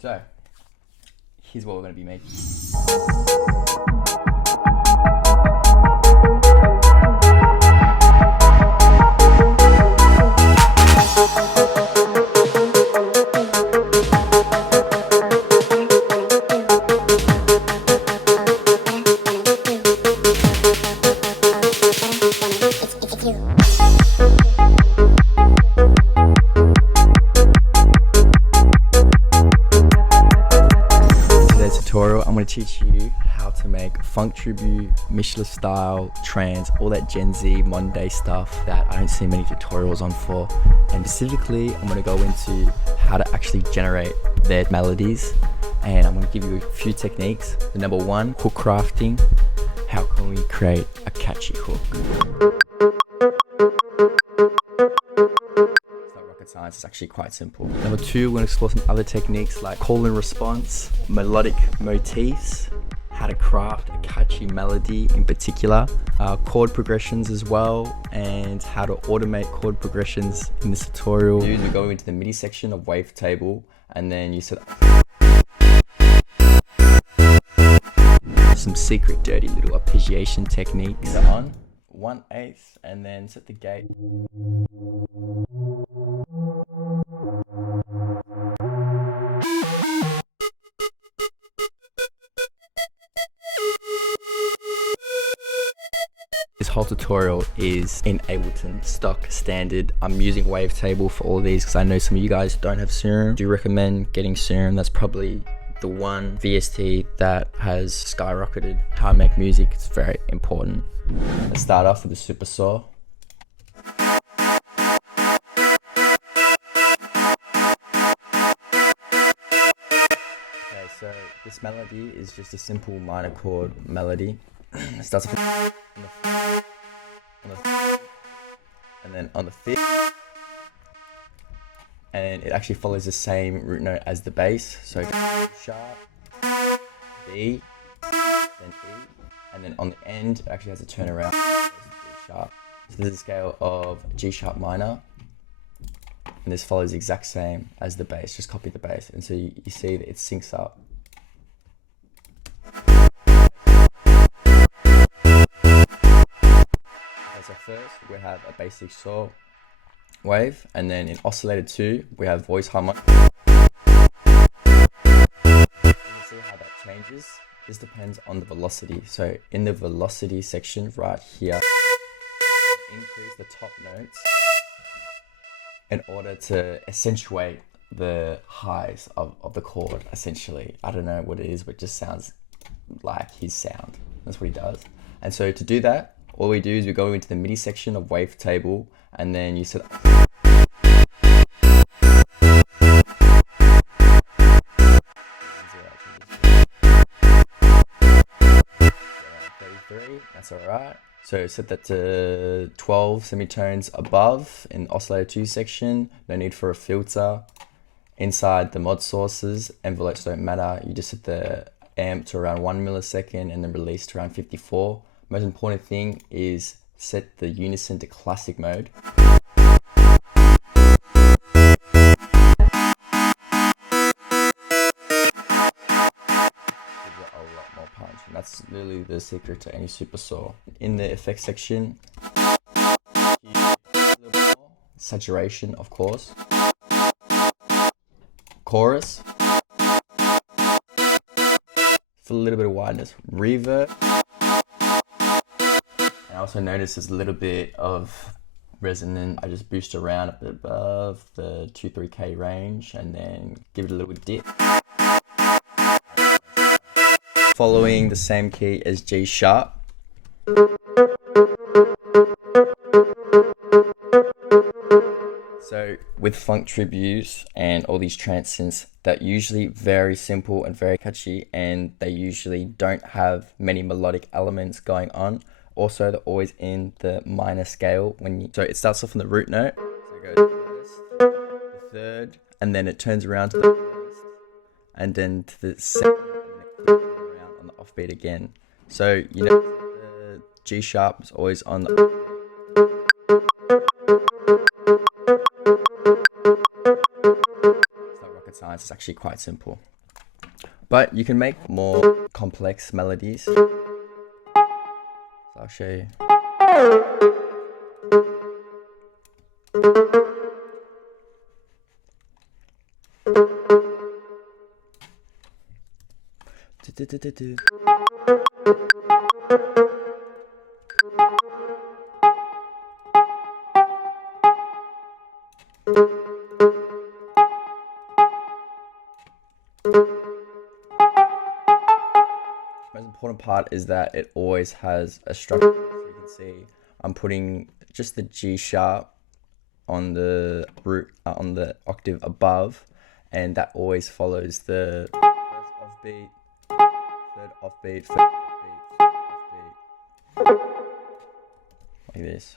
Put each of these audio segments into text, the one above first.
So, here's what we're going to be making. Tutorial, I'm going to teach you how to make funk Tribu, Mischluft style, trance, all that Gen Z modern day stuff that I don't see many tutorials on for. And specifically, I'm going to go into how to actually generate their melodies, and I'm going to give you a few techniques. The number one, hook crafting. How can we create a catchy hook? Science is actually quite simple. Number two, we're going to explore some other techniques like call and response, melodic motifs, how to craft a catchy melody in particular, chord progressions as well, and how to automate chord progressions in this tutorial. We go into the MIDI section of wavetable, and then you set some secret dirty little arpeggiation techniques. So on 1/8 and then set the gate. This whole tutorial is in Ableton stock standard. I'm using wavetable for all of these because I know some of you guys don't have Serum. Do recommend getting Serum. That's probably the one VST that has skyrocketed how I make music. It's very important. Let's start off with the super saw. Okay, so this melody is just a simple minor chord melody. It starts off on the and then on the fifth, and it actually follows the same root note as the bass. So sharp, B, then E, and then on the end it actually has a turnaround. G sharp. So this is a scale of G sharp minor, and this follows the exact same as the bass. Just copy the bass, and so you see that it syncs up. So first we have a basic saw wave, and then in oscillator 2 we have voice harmonic. You see how that changes. This depends on the velocity. So in the velocity section right here, increase the top notes in order to accentuate the highs of the chord, essentially. I don't know what it is, but it just sounds like his sound. That's what he does. And so to do that, all we do is we go into the MIDI section of wavetable, and then you set 33, that's alright. So set that to 12 semitones above in oscillator 2 section. No need for a filter. Inside the mod sources, envelopes don't matter. You just set the amp to around 1 millisecond and then release to around 54. Most important thing is set the unison to classic mode. A lot more punch, and that's literally the secret to any super saw. In the effects section, saturation, of course, chorus, for a little bit of wideness, reverb. I also notice there's a little bit of resonant. I just boost around a bit above the 2-3K range and then give it a little dip. Following the same key as G sharp. So with funk tributes and all these trance synths, they're usually very simple and very catchy, and they usually don't have many melodic elements going on. Also, they're always in the minor scale. So it starts off on the root note, so it goes first, the third, and then it turns around to the first, and then to the second, and then it around on the offbeat again. So you know the G sharp is always on the. It's not rocket nice. It's actually quite simple. But you can make more complex melodies. So I'll show you. Most important part is that it always has a structure. So you can see I'm putting just the G sharp on the root, on the octave above, and that always follows the first offbeat, third offbeat, first offbeat, third offbeat, like this.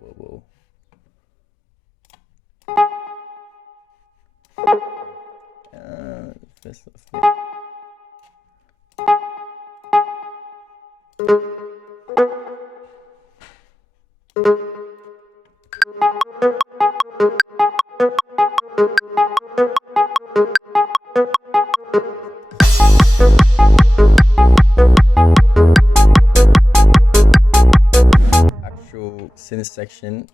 Whoa. First offbeat. Actual synth section,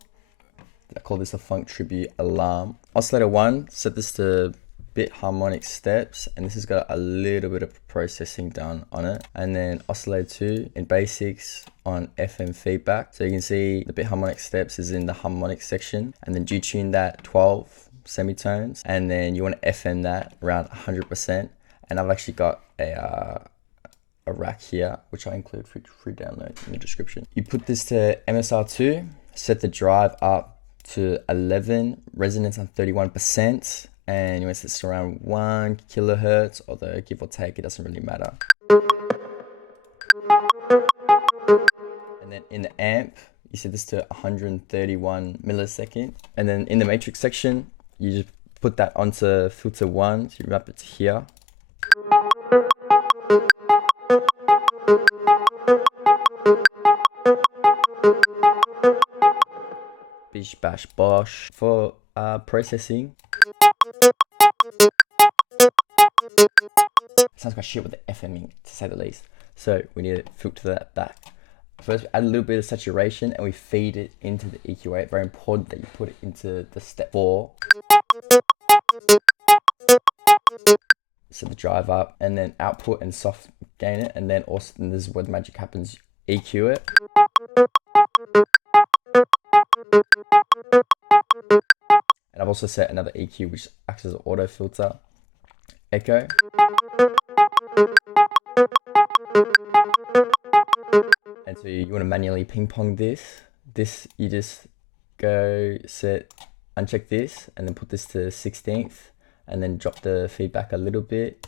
I call this a funk tribute alarm. Oscillator 1, set this to bit harmonic steps, and this has got a little bit of processing done on it. And then oscillator 2 in basics on FM feedback. So you can see the bit harmonic steps is in the harmonic section, and then detune that 12 semitones, and then you want to FM that around 100%. And I've actually got a rack here, which I include free download in the description. You put this to MSR2, set the drive up to 11, resonance on 31%, and you want to set this around 1 kilohertz, although give or take, it doesn't really matter. And then in the amp, you set this to 131 millisecond. And then in the matrix section, you just put that onto filter 1, so you map it to here. Bish bash bosh. For processing, sounds quite shit with the FMing, to say the least. So we need to filter that back. First, we add a little bit of saturation and we feed it into the EQ8. Very important that you put it into the step 4. Set the drive up, and then output and soft gain it, and then also, and this is where the magic happens, EQ it. And I've also set another EQ which acts as an auto filter. Echo. And so you want to manually ping pong this. This you just go set, uncheck this, and then put this to 16th, and then drop the feedback a little bit.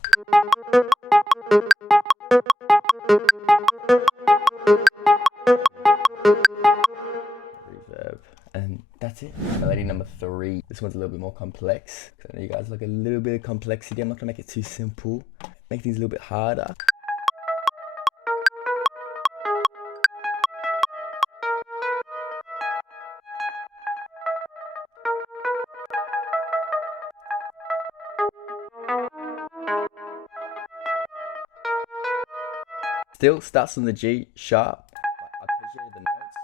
Reverb. And that's it. Melody number 3. This one's a little bit more complex. I know you guys like a little bit of complexity. I'm not gonna make it too simple. Make things a little bit harder. Still starts on the G sharp, but I appreciated the notes.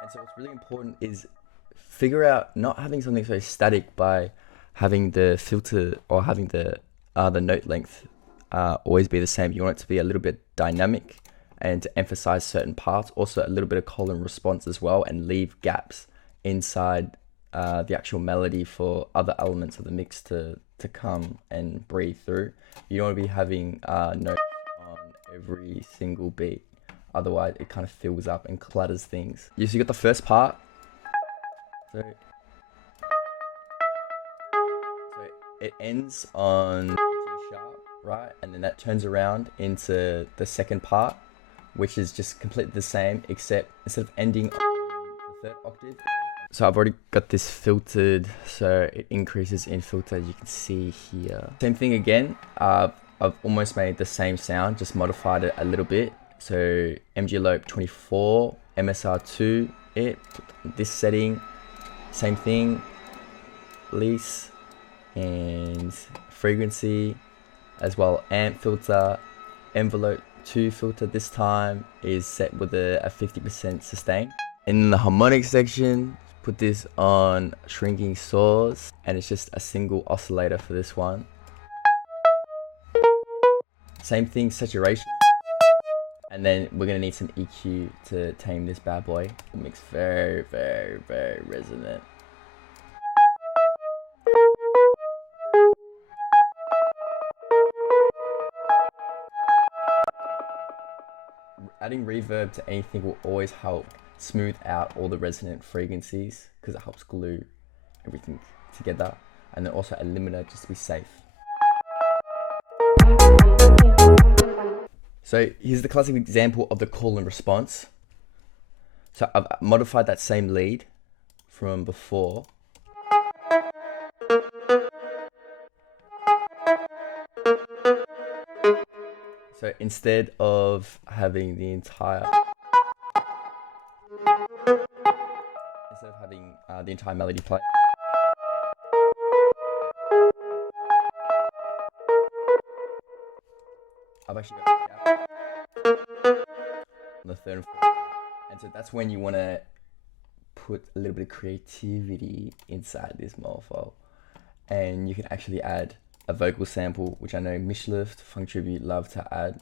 And so what's really important is figure out not having something so static by having the filter or having the note length always be the same. You want it to be a little bit dynamic and to emphasize certain parts. Also a little bit of call and response as well, and leave gaps inside the actual melody for other elements of the mix to come and breathe through. You don't want to be having notes on every single beat, otherwise it kind of fills up and clutters things. So you got the first part, so it ends on G sharp, right? And then that turns around into the second part, which is just completely the same, except instead of ending on the 3rd octave. So I've already got this filtered, so it increases in filter, as you can see here. Same thing again, I've almost made the same sound, just modified it a little bit, So MG Lope 24, MSR2, this setting, same thing, lease and frequency, as well amp filter, envelope 2 filter this time is set with a 50% sustain. In the harmonic section, put this on shrinking saws, and it's just a single oscillator for this one. Same thing, saturation. And then we're gonna need some EQ to tame this bad boy. It makes very, very, very resonant. Adding reverb to anything will always help smooth out all the resonant frequencies because it helps glue everything together, and then also a limiter just to be safe. So here's the classic example of the call and response. So I've modified that same lead from before. So instead of having the entire melody play, I've actually got it out on the third and fourth. And so that's when you want to put a little bit of creativity inside this mofo, and you can actually add a vocal sample, which I know Mischluft, Funk Tribu love to add.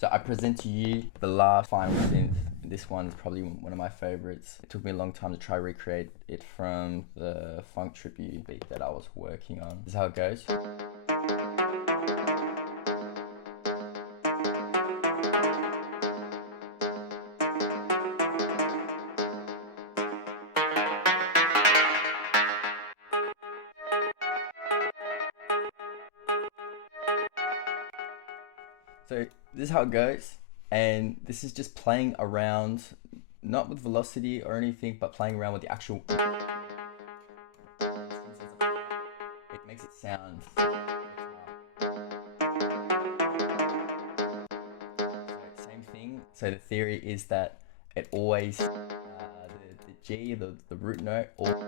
So I present to you the last final synth. This one is probably one of my favorites. It took me a long time to try recreate it from the Funk Tribu beat that I was working on. This is how it goes. So this is how it goes, and this is just playing around, not with velocity or anything, but playing around with the actual. It makes it sound. So same thing. So the theory is that it always the G, the root note, always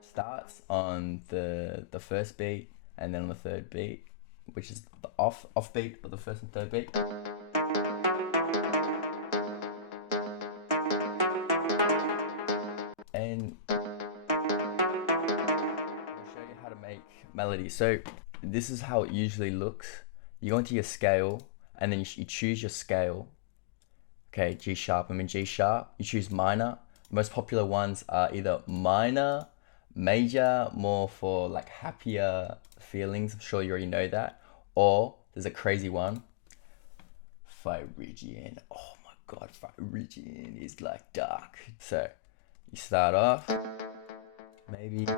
starts on the first beat, and then on the third beat, which is the off beat of the first and third beat. And I'll show you how to make melodies. So this is how it usually looks. You go into your scale, and then you choose your scale. Okay, G sharp, I'm in G sharp. You choose minor. The most popular ones are either minor, major, more for like happier feelings. I'm sure you already know that. Or there's a crazy one, Phrygian. Oh my god, Phrygian is like dark. So you start off, maybe. This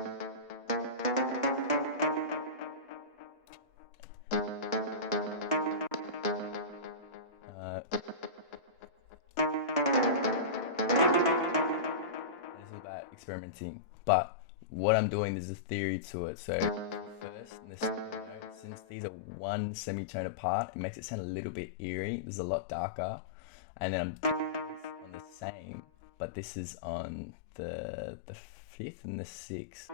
is about experimenting, but what I'm doing, there's a theory to it. So first, since these are one semitone apart, it makes it sound a little bit eerie. This is a lot darker, and then I'm doing this on the same, but this is on the fifth and the sixth.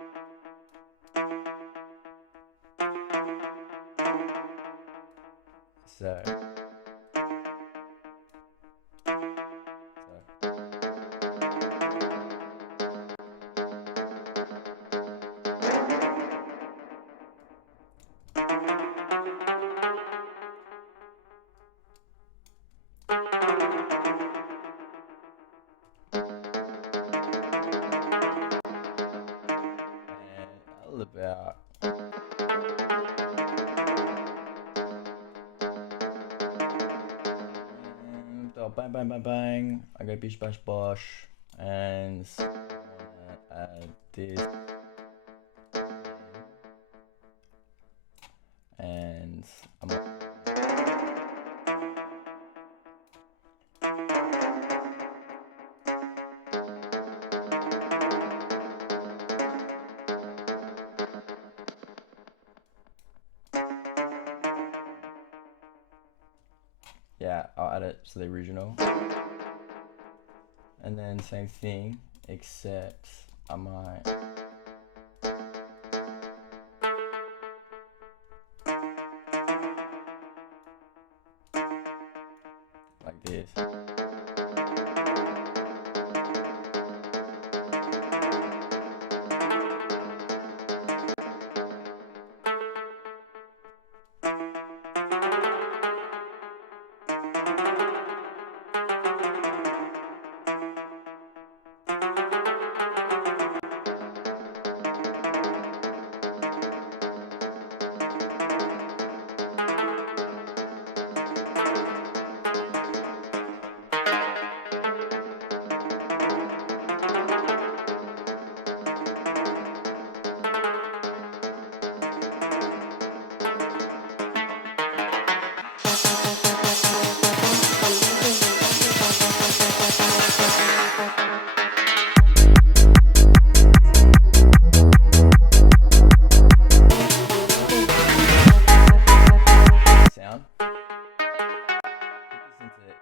So. About bang bang bang bang. I go bish bash bosh, and I wanna add this, and I'm yeah, I'll add it to the original. And then same thing, except I might like this.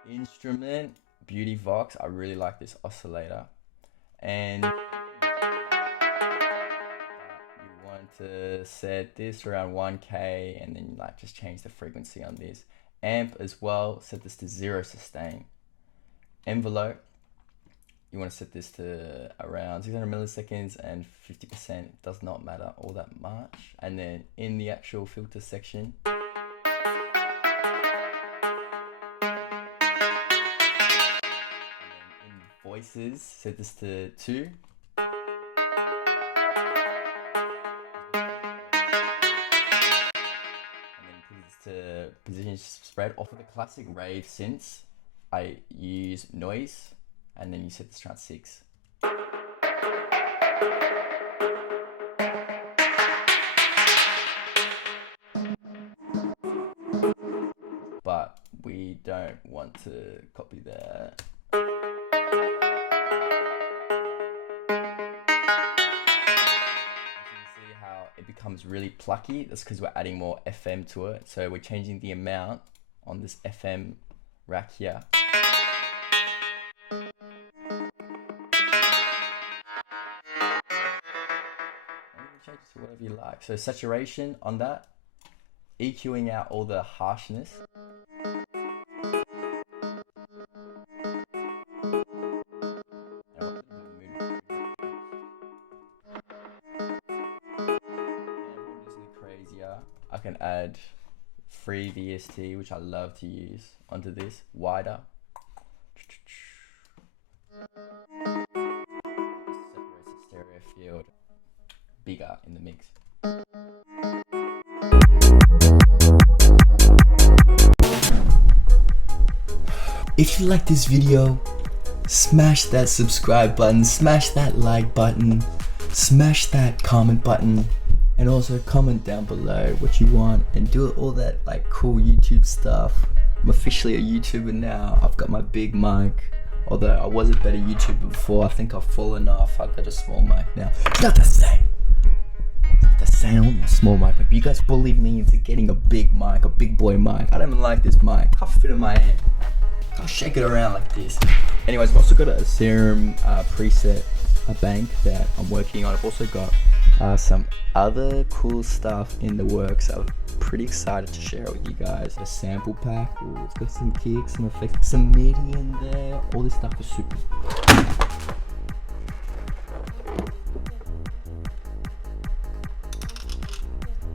Instrument, Beauty Vox. I really like this oscillator, and you want to set this around 1K, and then like just change the frequency on this. Amp as well, set this to 0 sustain. Envelope, you want to set this to around 600 milliseconds and 50%. Does not matter all that much. And then in the actual filter section, voices, set this to 2. And then put this to position spread. Off of the classic rave synths, I use noise, and then you set this to around 6. But we don't want to copy that. It becomes really plucky. That's because we're adding more FM to it. So we're changing the amount on this FM rack here. And you can change it to whatever you like. So saturation on that, EQing out all the harshness. I can add free VST, which I love to use, onto this, wider. Separates the stereo field, bigger in the mix. If you like this video, smash that subscribe button, smash that like button, smash that comment button. And also comment down below what you want and do all that like cool YouTube stuff. I'm officially a YouTuber now. I've got my big mic. Although I was a better YouTuber before, I think I've fallen off. I've got a small mic now. It's not the same. It's not the same on a small mic. But you guys bullied me into getting a big mic, a big boy mic. I don't even like this mic. Can't fit in my hand. Can't shake it around like this. Anyways, I've also got a Serum preset, a bank that I'm working on. I've also got some other cool stuff in the works. I'm pretty excited to share it with you guys. A sample pack. Ooh, it's got some kicks, some effects, some MIDI in there. All this stuff is super.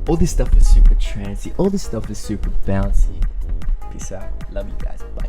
All this stuff is super trancey. All this stuff is super bouncy. Peace out. Love you guys. Bye.